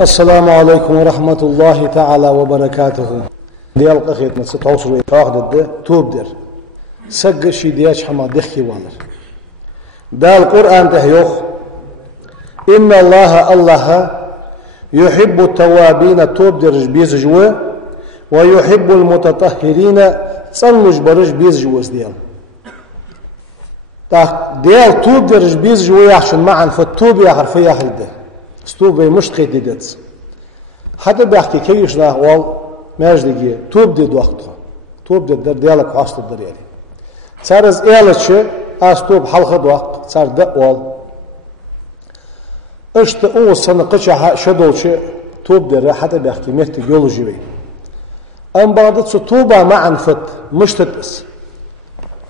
السلام عليكم ورحمة الله تعالى وبركاته. ديال قخيت نص توصل تاخذ توب در سق شي دياش حما دخي والر دا القرآن تهيوخ إن الله يحب التوابين توب در بيز جوا ويحب المتطهرين تصلج برج بيز جوز ديال ديال توب در بيز جوا عشان معا فالتوب يا حرفيا هيدا ستوبي مش تقيدت حتى بحكي كيش راه وال ماجدي توب دي وقته توب دي ديالك واسط الدريالي صار از ايلش استوب حلقه وقت صار دقوال اشت او سنه قشا شدوش توب دي حتى بحكي مت جيولوجي ام بعد توبه معا فت مش تتس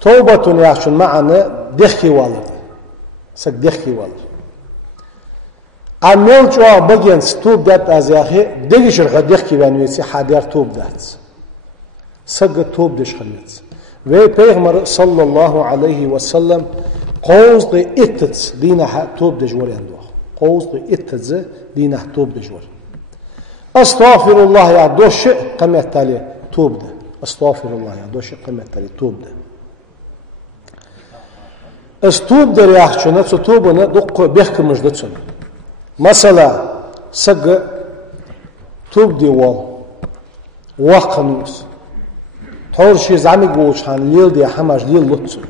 توبه يعشن معنا دخي والد سك دخي والد عمل جوا بجن ستوب دات ازياخي دغش الغدخ كيبانويسي حادر توب دات سق توب دش خليت و پیغمبر صلى الله عليه وسلم قوز دي اتت دينها توب دجور يندو قوز دي اتت دينها توب دجور استغفر الله يا دوش قمت تالي توب ده استغفر الله يا دوش قمت تالي توب ده استوب در ياخشنا توبنا دق بيخ مجدتسن مثلا سق توب دي وال وقنوس طور شي زعمي قوشان ليل دي حماج ليل لطسو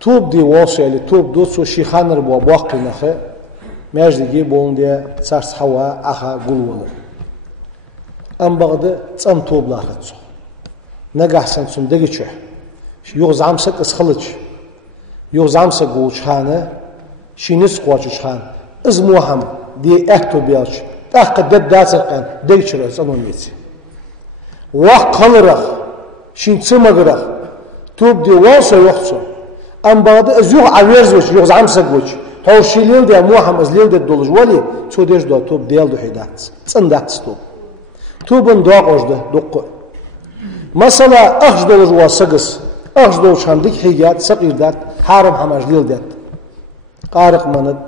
توب دي واسو توب دوتسو شي خانر بوا باقي نخي ماج دي بون دي تسارس حوا اخا قلوله ام بغد تصم توب لاختسو نقح سنسون دقي چه يوغ زعمسك اسخلج يوغ زعمسك قوشانه شي نسقوش خان ازموهم دي اكتو بيالش تاقد داتسقن ديشر صنونيتي وقلرخ شي تسمغرخ توب دي واسو يخصو ام بعد ازيو عويرزوش يوز عمسقوش تو شي ليل دي موهم از ليل دي دولج ولي تو ديش دو توب ديال دو حيدات صندات ستوب توبن دوقوش ده دق مثلا اخج دولج واسقس اخج دولج عندك حيات سقير دات حارم حماج ليل دات قارق مند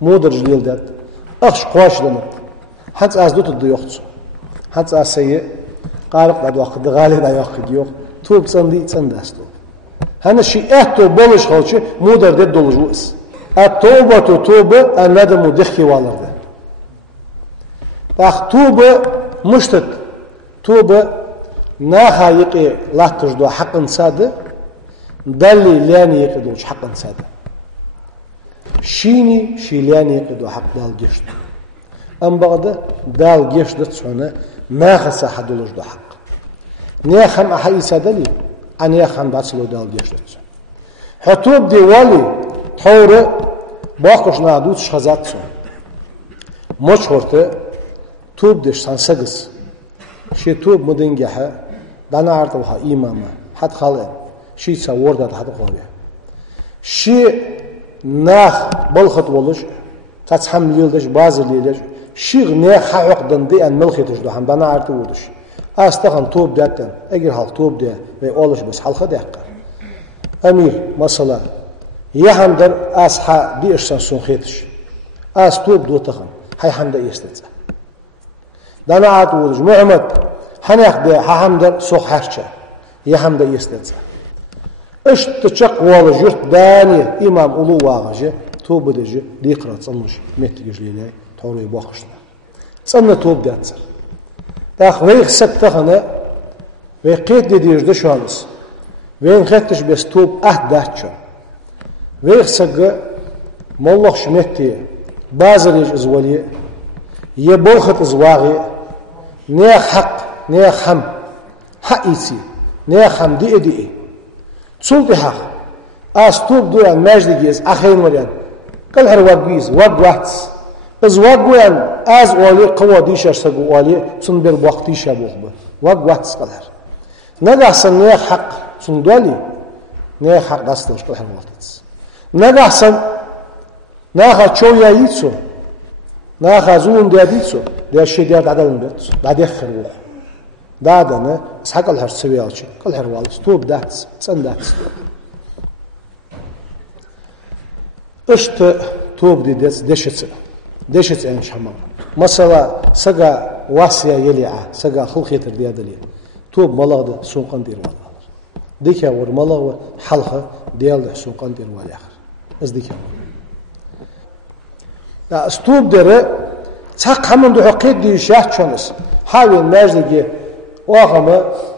مودرج ليل دات اخش قواش لند حتى از دوت الضيوخت حتى از سي قارق داد وقت غالي دا ياخد يوخ توب صندي صنداستو هنا شي اتو بولش خوشي مودر دد دولجوس التوبه توبه الندم دخي والرده باخ توبه مشتت توبه ناها يقي لا تجدو حق ساده دلي لاني يقدوش حق ساده شيني شيلاني قدو حق دال جشت ام بغدا دال جشت تسونه ما خص حد لجدو حق نيخم احي سدلي ان يخم باسلو دال جشت حتوب دي والي طور باقش نادوت شخزات موش ورته توب دش سانسغس شي توب مدنجها دانا عرضها امامه حد خالد شي صورد حد قوي شي ناخ بلخت ولش تتحمل ليلدش باز ليلش شيغ ناخ عقدن دي ان ملختش دو همدانا عرض ودش استخن توب داتن اگر حال توب ده و اولش بس حلقه دقه امير مثلا يهم در اصحى دي اشسن سنخيتش اس توب دو تخن هي حمد يستنز دانا عرض ودش محمد حناخ ده حمد سوخ حرچه يهم ده يستنز اشت تشق والله جرت داني امام اولو واغجه توب دجه ديقرا تصنش متجج ليله توري باخشنا صنه توب داتسر داخ ويخ سكتخنا ويقيت ديج دشانس وين خدتش بس توب داتشا ويخ سق مولخ شمتي بازريج ازولي يبوخت ازواغي نيخ حق نيخ حم حقيتي نيخ حم دي تسولتي حق استوب دوان ماجديز اخين مريان كل هر واقيز واقواتس از واقوان از اولي قوا ديشر سقو اولي سن بر وقتي شابوخ واقواتس كل هر نغحسن نيخ حق سن دولي نيخ حق داستش كل هر وقتس نغحسن ناخا تشويا يتسو ناخا زون دياديتسو ده شي دياد عدلن بيت بعد يخر وخ دادنا اسحق الهر سويالش كل هر والس توب داتس سن داتس اشت توب دي دشت ديشت أين شمال مثلا سجى واسيا يليعة سجى خلقية الديادلية توب ملاغ سوقان دير والآخر ديكا ور ملاغ حلقة ديال سوقان دير والآخر از ديكا لا استوب دره تاق همون دو حقيد دي شاهد شونس حاول ماجدي واغما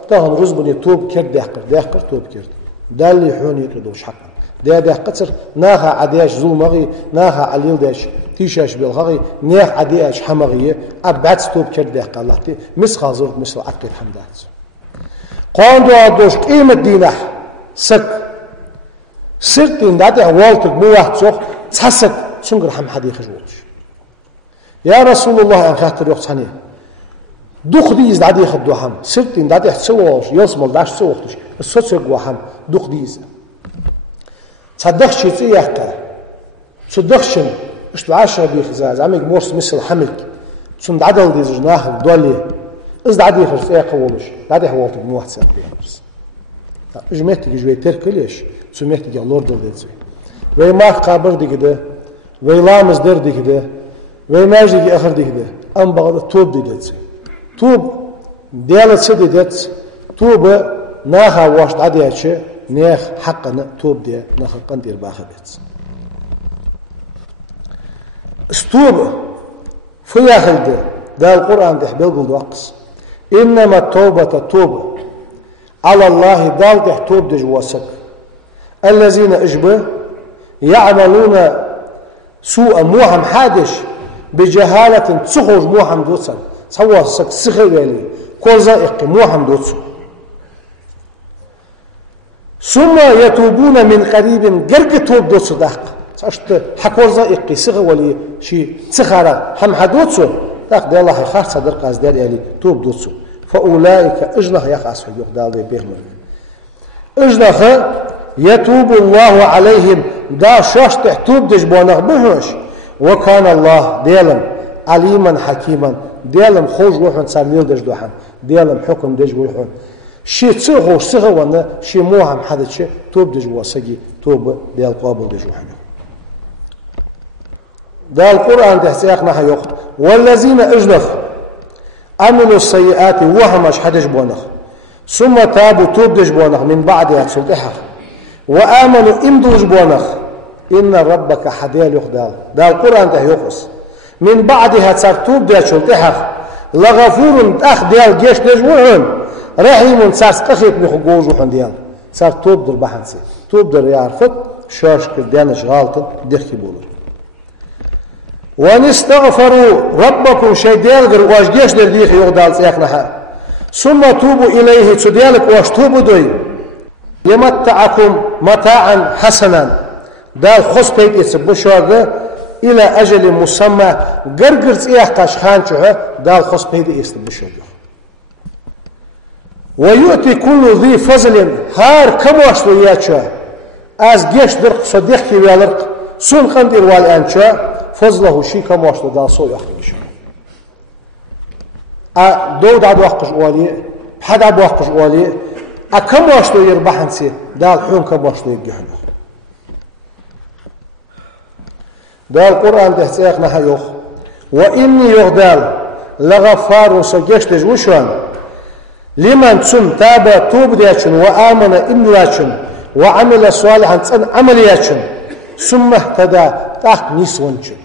تاهم رزبني توب كرد داقر توب كرد دالي حوني كدوش حقا ده قصر ناها عدياش ظلمغي ناها عليل داش تيشاش بالغغي ناح عدياش حمغيه ابعد ستوب كرد داق الله تي مس خازور مثل عقيد حمدات قاندو ادوش قيمه دينح سك سرتين داده والتك مو واحد صخ تحسك سنقر حم حدي خجولش يا رسول الله ان خاطر يقصني دوخ ديز دادي خدو حم سرتين داده تسووش يسمل داش تسووش الصوت يقوا حم دوخ ديز صدق شيء تيحكى صدقشن مش العشرة بيخزاز عمك مورس مثل حملك صند عدل دي زجناه دولي إذا عدي خرج إيه قولش عدي حوالت بموحد سنة بيهمرس إجمعتك جوي ترك ليش سمعتك يا لورد دي وي ما قابر دي كده وي لامز در دي كده وي ماجي آخر دي كده أم بغض توب دي دي توب ديالت سدي دي توب ناها واشت عدي هاتشي نيخ حقنا توب دي ناخ قندير باخر بيت استوب في آخر ده القرآن ده بيقول دوقس إنما التوبة توبة على الله دال ده توب ده جواسك الذين اجبه يعملون سوء موهم حادش بجهالة تسخوش موهم دوتسن سواسك سخي لي كوزائق موهم دوتسن ثم يتوبون من قريب قرق توب دوت صدق صشت حكورزا إقي صغ ولي شيء صخرة هم حدوتسو داق دي الله خاص صدر قازدار يعني توب دوتسو فأولئك اجنخ يخاص في يقدال دي بيهمر اجنخ يتوب الله عليهم دا شاشت توب دجبونغ بهوش وكان الله ديلم عليما حكيما ديلم خوش وحن ساميل دجدوحن ديلم حكم دجبوحن شيء تصغوش صغوانا شيء موهم حدث شيء توب دجوا سجي توب ديال قابل دجوا حنا ده القرآن ده سياقنا حيوخ والذين اجنخ عملوا السيئات وهمش حدش بونخ ثم تابوا توب دجبونخ من بعدها تصلحها وآمنوا امدوا جبونخ إن ربك حديل يخدال ده القرآن ده يخص من بعدها تصرتوب ده تصلحها لغفور أخ ديال جيش دجوهن رحيم ساس قخيت بخجوج وحنديان صار توب در بحنسي توب در يعرفت شاش كردانش غالطن دخي بولر ونستغفروا ربكم شي ديالغر واش جيش در ديخي يغدال سيخنها ثم توبوا إليه تديالك واش توبوا دوي يمتعكم متاعا حسنا دال خص بيت يتسبو شاغه إلى أجل مسمى قرقر سيحتاش خانشوها دال خص بيت يتسبو شاغه ويؤتي كل ذي فضل هار كموش وياتشا از جيش درق صديق كي ويالرق سون قندير والانشا فضله شي كموش دال سو يخرج دود عد وقش والي حد عد وقش والي كموش يربحن سي دال حون كموش يجهن دال القران ده سيقنا حيوخ واني يغدال لغفار سجش تجوشان لمن تم تاب توب دياتشن وآمن إملاتشن وعمل صالحا تن عملياتشن ثم اهتدى تحت نسوانشن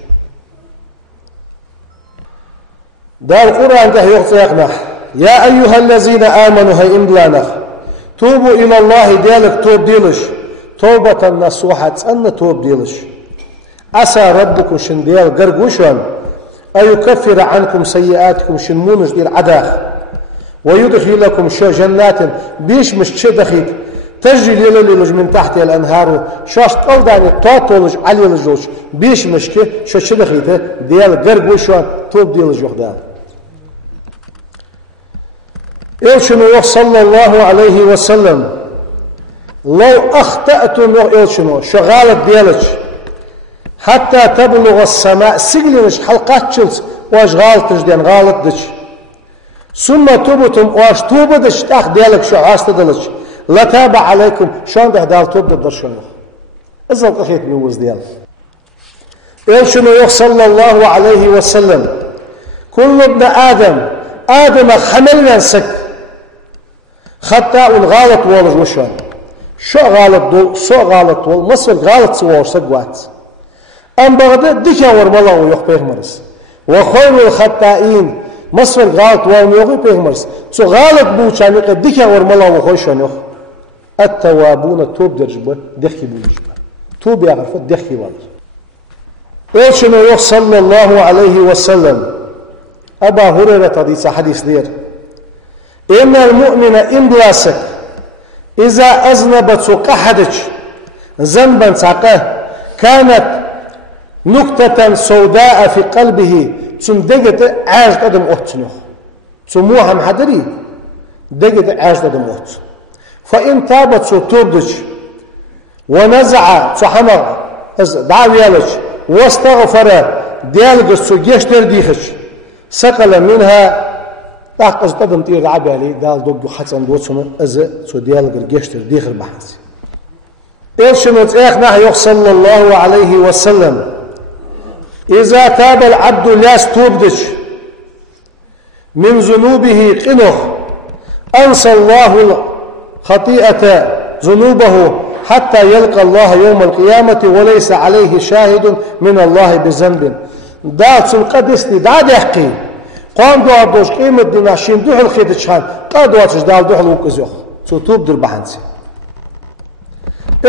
دا القرآن ده يغطيقنا يا أيها الذين آمنوا هاي إملانخ توبوا إلى الله ديالك توب ديلش توبة نصوحة أن توب ديلش عسى ربكم شن ديال قرقوشان أيكفر عنكم سيئاتكم شن مونش ديال عداخ ويدخلكم جنات بيش مش دخيك تجري ليلج من تحت الانهار شاش قوداني طاطولج علي لجوش بيش مشكي شو دخيته ديال قرقوش توب ديال جوخدان إلشنو صلى الله عليه وسلم لو أخطأت إلشنو شغالة ديالج حتى تبلغ السماء سجلنش حلقات شلس واش غالطش دين غالط دش ثم تبتم واش توبدش تاخ ديالك شو عاستدلش لا تابع عليكم شلون ده دال توب درشنو ازل قخيت بيوز ديال شنو صلى الله عليه وسلم كل ابن آدم حملنا سك خطأ والغلط والج وشان شو غلط دول سو غلط وال مصر غلط سوار سقوات أم بغدا ديكا ورملا ويخ بيغمرس وخير الخطائين مصر غلط وال يخ بيغمرس سو غلط بوشان ديكا ورملا وخوشان يخ التوابون توب درجبه دخي بوجبه توب يعرف دخي والله شنو صلى الله عليه وسلم أبا هريرة حديث دير إن المؤمن إن بلاسك إذا أذنبت سقحدك ذنبا ساقه كانت نكتة سوداء في قلبه ثم دقت عاجت أدم أوتنه ثموها محدري دقت عاجت أدم أوت فإن تابت ستوبدك ونزع سحمر دعويالك واستغفر ديالك سجيشتر ديخش سقل منها تاقز تدم تير عبي علي دال دوغ حسن دوتسون از سو ديالك جيشتر ديخر بحث إيشنوت إخنا صلى الله عليه وسلم إذا تاب العبد لا ستوبدش من ذنوبه قنخ أنسى الله الخطيئة ذنوبه حتى يلقى الله يوم القيامة وليس عليه شاهد من الله بذنب دا سلقدسني دا دحقي قام دو عبدوش قيمة ديناشين دوح الخيط تشان قاد واتش دال دوح الوكز يخ سو توب در بحنسي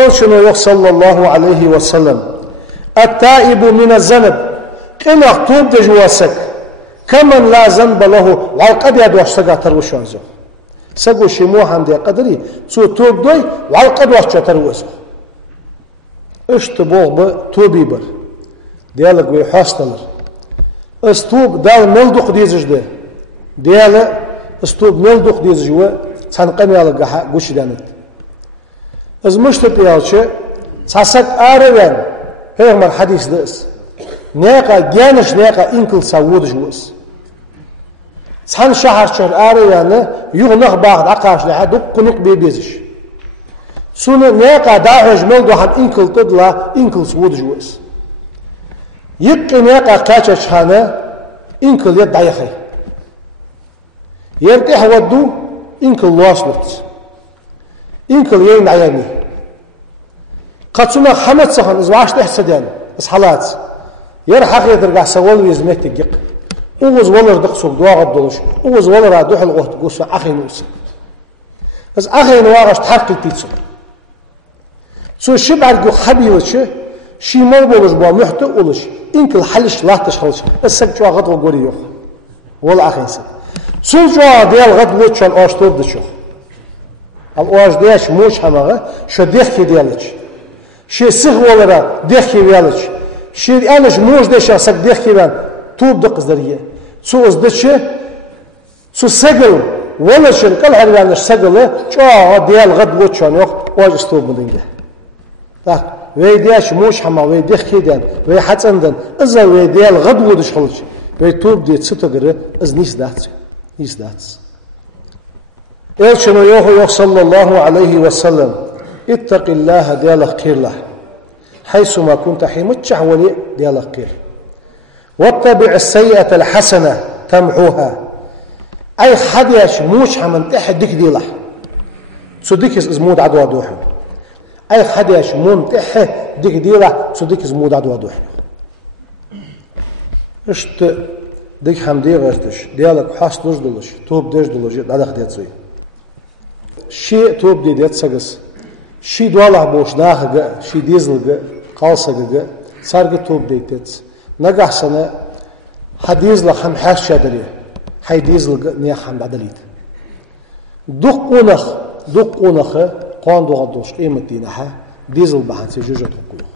شنو يخ صلى الله عليه وسلم التائب من الذنب قنخ توب دجواسك كمن لا ذنب له وعقد يدوش سقاتر وشان زخ سقو شمو حمدي قدري سو توب دوي وعقد واش تشتر وسخ اشتبوغ بتوبي بر ديالك ويحاستلر استوب دال ملدوخ ديزج ده ديال استوب ملدوخ ديزج و تنقم يالك قوش دانت از مشتب يالشه تسك آروان هيغمر حديث دس نيقا جانش نيقا انكل ساودج وس سان شهر آروان يغنق باغد عقاش لحد دقنق بيبيزش سونا نيقا داعج ملدوخ انكل تدلا انكل سودج وس يقين يقع كاتش هانا إنكل يد ضيخي يرتاح ودو إنكل واصلت إنكل يين عياني قد سمع حمد سخن إذا عشت إحسدان إصحالات يرحق يترقع سوال ويزميت الجق أوز والر دقسوك دواغ الدولش أوز والر دوح الغوت قوسا أخي نوسا بس أخي نواغش تحرق التيتسو سو الشبع الجو خبي وشي شي ما بولش با محتو ولش إنك الحلش لا تشخلش السك جوا غد وقولي يوخ ولا أخين سك سول جوا ديال غد وتشان أشتور دشوخ الأواج دياش موش همغه شو ديخي ديالش شي سخ ولا ديخي ديالش شي أنش موش ديش سك ديخي بان توب دق زريه سو أزدش سو سجل ولا شن كل هالوانش سجله جوا ديال غد وتشان يوخ أواج استوب مدينه ويدياش موش حما ويديخ كيدان ويحتندن إذا ويديال غد ودش خلش ويتوب ديت ستقرر إذ نيس داتس شنو يوخ صلى الله عليه وسلم اتق الله ديال خير له حيثما كنت حيمتشح ولي ديال خير واتبع السيئة الحسنة تمحوها أي حدياش موش حما تحت ديك ديله صديك إزمود عدو دوحه أي خديش منتحه ديك ديلا صديق زمود عدو دوحنا اشت ديك هم دي غرتش ديالك حاس دوش دولش توب ديش دولش دالك ديت زوي شي توب دي ديت سجس شي دوالح بوش ناخجا شي ديزلجا قالسجا سارج توب ديتت نجح سنة حديزل خم حاس شادري حي ديزلجا نيا خم بعدليت دقونخ قان دوغدوش قيمة دينها ديزل بحث سجوجة تقوله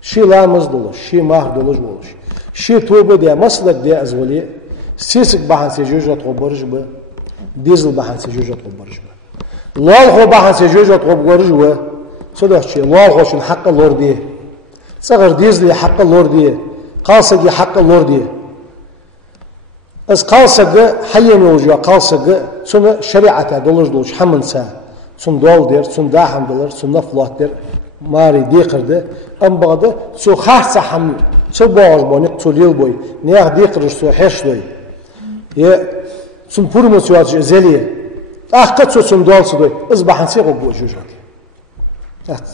شي لامز دولش شي ماه دولش بولش شي توبة دي مسلك دي أزولي سيسك بحث سجوجة تقبرج ب ديزل بحث سجوجة تقبرج ب لال خو بحث سجوجة تقبرج ب صدق شي لال خوش الحق اللور دي صغر ديزل حق اللور دي قاصق حق اللور دي از قاصق حي موجود قاصق سنة شريعة دولش حمن سا سن دول دير سن داهم دولار سن نفلات دير ماري ديقر ده أم بعده سو خاصة حم تباج بوني توليل بوي نيا ديقرش سو حشوي يا سن بروموسيوات زليه اخقت سو سن دول سدوي اصبحن سيغو بوجوجات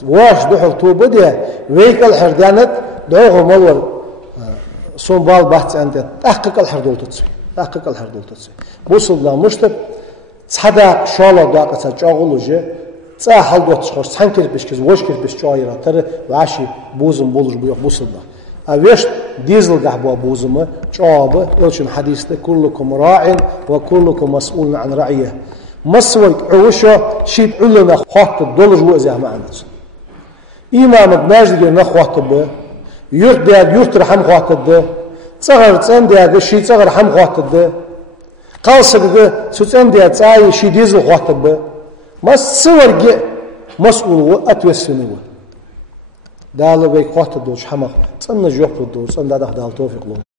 واش دوحل توبه دي ويكل حردانت دوغ مول سون بال بحث انت تحقق الحردول تسوي تحقق الحردول تسوي بوصلنا مشتب صدا شالا داقه چاغولوجه صاحل دوت خوش سانكر بشكز وش كربش چايرا تر واشي بوزم بولج بو بوصلنا اويش ديزل قحبوا بوزمه چابه يلشن حديثه كلكم راع وكلكم مسؤول عن رعيه مسوي عوشة شيء علنا خاط الدولار هو زي ما عندنا إمام بناجد نخوات به يرد يرد رحم خاط ده صغر تسند ده شيء صغر رحم خاط ده قاصد ده سوتسند ده تاي شيء ديزل خاط به ما صور جه مسؤول وأتوسنه ده اللي بيخاط الدولار حمق تسند جواب الدولار تسند ده توفيق له